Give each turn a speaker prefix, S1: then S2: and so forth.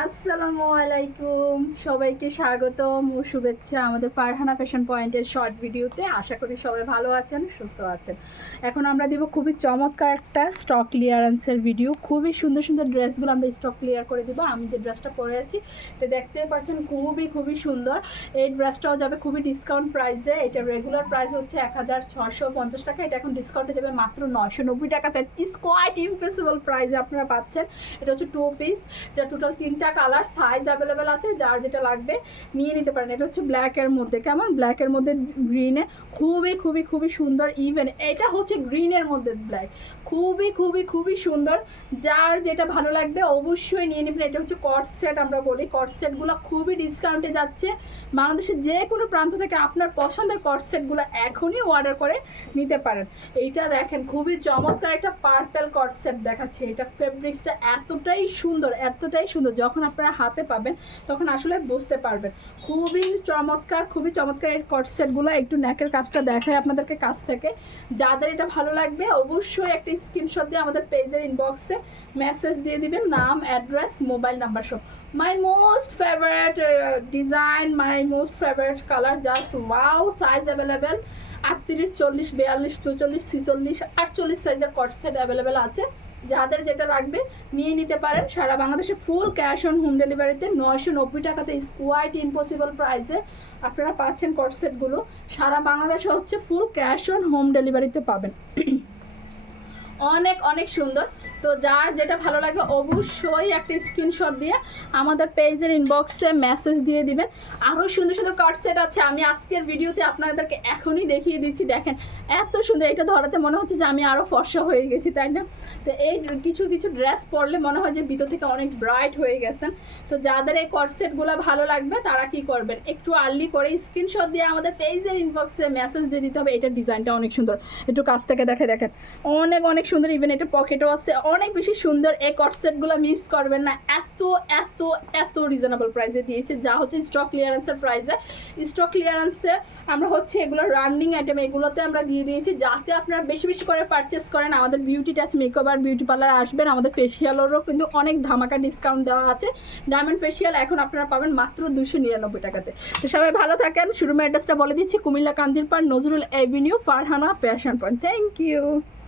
S1: আসসালামু আলাইকুম। সবাইকে স্বাগতম ও শুভেচ্ছা আমাদের ফারহানা ফ্যাশন পয়েন্টের শর্ট ভিডিওতে আশা করি সবাই ভালো আছেন, সুস্থ আছেন। এখন আমরা দিব খুবই চমৎকার একটা স্টক ক্লিয়ারেন্সের ভিডিও খুবই সুন্দর সুন্দর ড্রেসগুলো আমরা স্টক ক্লিয়ার করে দিব। আমি যে ড্রেসটা পরে আছি, এটা দেখতে পাচ্ছেন খুবই খুবই সুন্দর। এই ড্রেসটাও যাবে খুবই ডিসকাউন্ট প্রাইসে এটা রেগুলার প্রাইস হচ্ছে এক হাজার ছশো পঞ্চাশ টাকা। এটা এখন ডিসকাউন্টে যাবে মাত্র নয়শো নব্বই টাকাতে ইস কোয়াইট ইমপসিবল প্রাইসে আপনারা পাচ্ছেন। এটা হচ্ছে টু পিস এটা টোটাল তিনটা কালার সাইজ অ্যাভেলেবেল আছে, যার যেটা লাগবে নিয়ে নিতে পারেন। এটা হচ্ছে ব্ল্যাকের মধ্যে, কেমন? ব্ল্যাকের মধ্যে গ্রিনে খুবই খুবই খুবই সুন্দর ইভেন এটা হচ্ছে গ্রিনের মধ্যে ব্ল্যাক খুবই খুবই খুবই সুন্দর। যার যেটা ভালো লাগবে অবশ্যই নিয়ে নেবেন। এটা হচ্ছে কট সেট আমরা বলি। কট সেটগুলো খুবই ডিসকাউন্টে যাচ্ছে। বাংলাদেশের যে কোনো প্রান্ত থেকে আপনার পছন্দের কট সেটগুলো এখনই অর্ডার করে নিতে পারেন। এইটা দেখেন, খুবই চমৎকার একটা পার্পেল কট সেট দেখাচ্ছে। এটা ফেব্রিক্সটা এতটাই সুন্দর এতটাই সুন্দর। যখন আপনারা হাতে পাবেন, তখন আসলে বুঝতে পারবেন। খুবই চমৎকার খুবই চমৎকার এই কট সেটগুলো একটু ন্যাকের কাজটা দেখায় আপনাদেরকে কাছ থেকে। যাদের এটা ভালো লাগবে, অবশ্যই একটা স্ক্রিনশট দিয়ে আমাদের পেজের ইনবক্সে মেসেজ দিয়ে দিবেন। নাম অ্যাড্রেস মোবাইল নাম্বার সহ। My most favourite design my most favourite colour just wow size available আটত্রিশ, চল্লিশ, বিয়াল্লিশ, চৌচল্লিশ, ছিচল্লিশ, আটচল্লিশ সাইজের কট সেট অ্যাভেলেবেল আছে। যাদের যেটা লাগবে নিয়ে নিতে পারেন। সারা বাংলাদেশে ফুল ক্যাশ অন হোম ডেলিভারিতে নয়শো নব্বই টাকাতে কোয়াইট ইম্পসিবল প্রাইসে আপনারা পাচ্ছেন কটসেটগুলো সারা বাংলাদেশে হচ্ছে ফুল ক্যাশ অন হোম ডেলিভারিতে পাবেন। অনেক অনেক সুন্দর। তো যার যেটা ভালো লাগে অবশ্যই একটা স্ক্রিনশট দিয়ে আমাদের পেজের ইনবক্সে মেসেজ দিয়ে দিবেন। আরও সুন্দর সুন্দর কার্ড সেট আছে, আমি আজকের ভিডিওতে আপনাদেরকে এখনই দেখিয়ে দিচ্ছি, দেখেন। এত সুন্দর, এটা ধরাতে মনে হচ্ছে যে আমি আরও ফর্সা হয়ে গেছি, তাই না? তো এই কিছু কিছু ড্রেস পরলে মনে হয় যে ভিতর থেকে অনেক ব্রাইট হয়ে গেছেন। তো যাদের এই কট সেটগুলো ভালো লাগবে, তারা কি করবেন? একটু আর্লি করে স্ক্রিনশট দিয়ে আমাদের পেজের ইনবক্সে মেসেজ দিয়ে দিতে হবে। এটার ডিজাইনটা অনেক সুন্দর। একটু কাছ থেকে দেখে দেখেন। অনেক অনেক সুন্দর ইভেন এটা পকেটও আছে। অনেক বেশি সুন্দর এই কট সেটগুলো মিস করবেন না। এত এত এত রিজনেবল প্রাইসে দিয়েছে, যা হচ্ছে স্টক ক্লিয়ারেন্সের প্রাইসে স্টক ক্লিয়ারেন্সে আমরা হচ্ছে এগুলো রানিং আইটেম এগুলোতে আমরা দিয়ে দিয়েছি, যাতে আপনারা বেশি বেশি করে পারচেস করেন। আমাদের Beauty Touch makeover beauty parlour আসবেন আমাদের ফেসিয়ালেরও কিন্তু অনেক ধামাকা ডিসকাউন্ট দেওয়া আছে। ডায়মন্ড ফেসিয়াল এখন আপনারা পাবেন মাত্র দুশো নিরানব্বই টাকাতে। তো সবাই ভালো থাকেন, শুরু অ্যাড্রেসটা বলে দিচ্ছি, Comilla, Kandirpar, Nazrul Avenue Farhana Fashion Point thank you